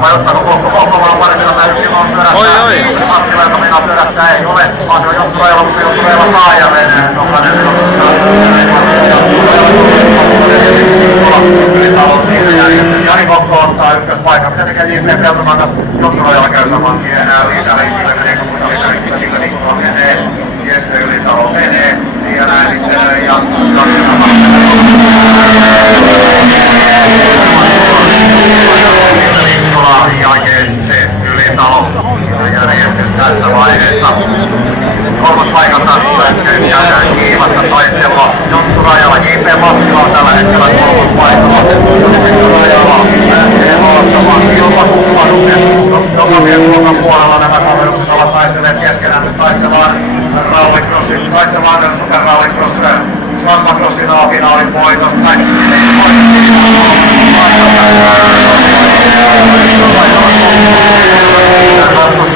vaikkapa just koko vaan paremmilla tai yksilöön pyörähtää. Se Mattila, joka meinaa pyörähtää, ei ole, vaan se on Jonkkurajalla, mutta Jonkkurajalla saa ja menee. Jokainen vedottaa. Ylitalo siinä järjestys. Jani Kokko ottaa ykköspaikan. Mitä tekee J.P. Peltomaan kanssa? Jonkkurajalla käy saman tien. Enää lisälenkillä. Meneekö muita lisälenkillä? Millä Nikkola menee? Jesse Ylitalo menee. Ja näin sitten ja Nikkola ja Jesse Ylitalo. Järjestys tässä vaiheessa. Kolmospaikasta käydään kiivasta taistelua. Jonkkurajalla J.P. Mattila on tällä hetkellä kolmospaikalla. Jonkkurajalla lähtee haastamaan kilpakumppanuksen. Joka miesluokan puolella nämä kaverukset ovat taistelleet keskenään. Nyt taistellaan rallycrossin, taistellaan Super Rallycross Santa Crossin A-finaalin voitosta.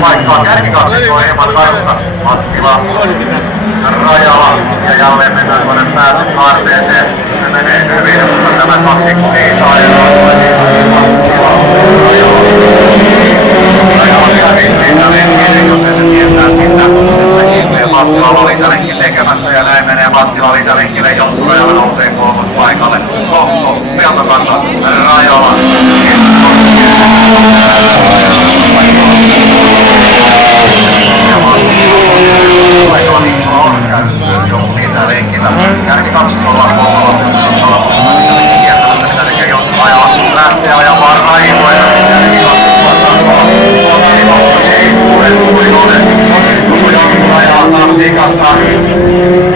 Paikkaa kärkikaksikko on hieman kaivussa. Mattila, Rajala ja jälleen mennään tuonne päätykaarteeseen. Se menee hyvin, mutta tämä kaksikko ei saa eroa. Mattila, Rajala kävi lisälenkille, jos se tietää sitä. Mattila on lisälenkin tekemättä ja näin menee Mattila lisälenkille. Jonkkurajalla nousee kolmospaikalle. Kokko, Peltokangas, Rajala. On käynyt myös jonkun lisälenkillä. Kärkikaksikolla on kohdalla lisälenkin kiertämättä, mitä tekee Jonkkurajalla. Lähtee ajamaan raivoja. Kärkikaksikolla takaa. Tuolta se ei suuri ole. Onnistuuko Jonkkurajalla taktiikassa?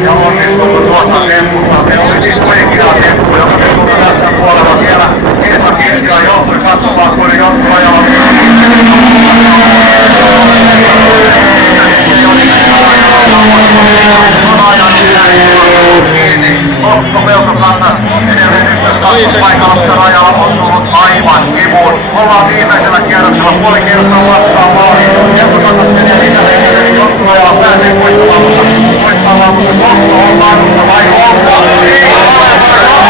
Ja onnistuuko tuossa tempussa? Se olisi oikea temppu, joka keskuuta tässä puolella siellä. Esa Kirsila joutui katsomaan, kuin Jonkkurajalla Otto Peltokangas edelleen ykköskakkospaikalla, mutta Rajala on tullut aivan kimuun. Ollaan viimeisellä kierroksella, puoli kierrosta lakkaa maaliin. Peltokangas menee lisälenkille, niin Jonkkurajala pääsee voittamaan, mutta Otto on maailmasta vai onko? Ei ole!